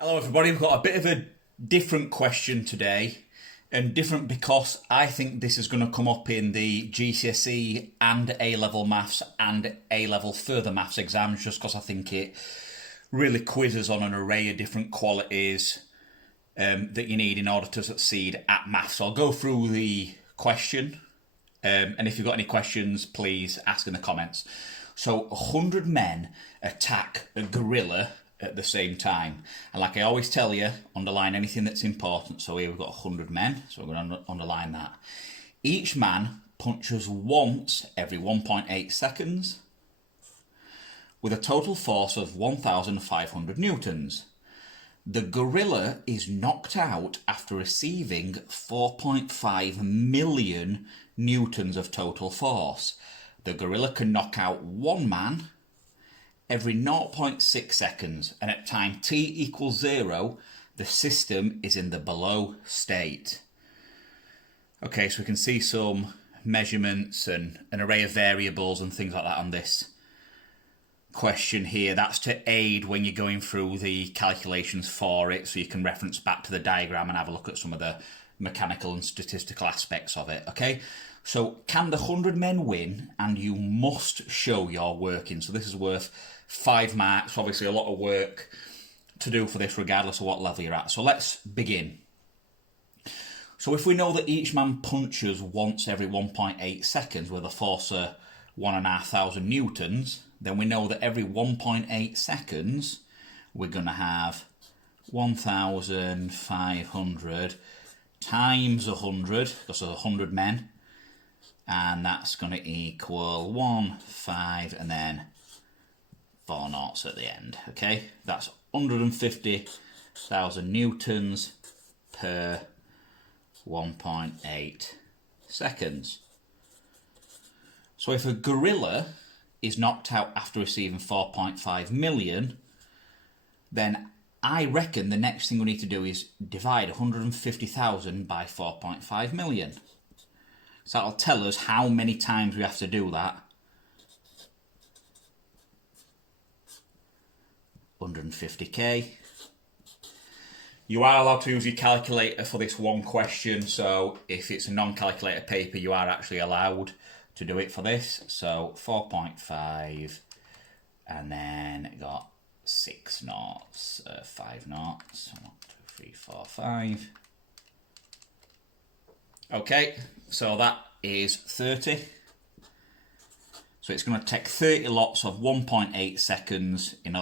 Hello everybody, we've got a bit of a different question today, and different because I think this is going to come up in the GCSE and A-level maths and A-level further maths exams, just because I think it really quizzes on an array of different qualities that you need in order to succeed at maths. So I'll go through the question, and if you've got any questions, please ask in the comments. So 100 men attack a gorilla at the same time, and like I always tell you, underline anything that's important. So here we've got 100 men, so we're going to underline that. Each man punches once every 1.8 seconds with a total force of 1,500 newtons. The gorilla is knocked out after receiving 4.5 million newtons of total force. The gorilla can knock out one man every 0.6 seconds, and at time t equals 0, the system is in the below state. Okay, so we can see some measurements and an array of variables and things like that on this question here. That's to aid when you're going through the calculations for it, so you can reference back to the diagram and have a look at some of the mechanical and statistical aspects of it. Okay, so can the 100 men win? And you must show your working. So this is worth 5 marks. Obviously a lot of work to do for this regardless of what level you're at. So let's begin. So if we know that each man punches once every 1.8 seconds with a force of 1,500 newtons, then we know that every 1.8 seconds we're going to have 1,500 times 100, because there's 100 men, and that's going to equal 1, 5, and then 4 noughts at the end. Okay, that's 150,000 newtons per 1.8 seconds. So if a gorilla is knocked out after receiving 4.5 million, then I reckon the next thing we need to do is divide 150,000 by 4.5 million. So that'll tell us how many times we have to do that. 150k. You are allowed to use your calculator for this one question, so if it's a non-calculator paper, you are actually allowed to do it for this. So 4.5, and then got 6 noughts, 5 noughts, 1, 2, 3, 4, 5. Okay, so that is 30. So it's going to take 30 lots of 1.8 seconds in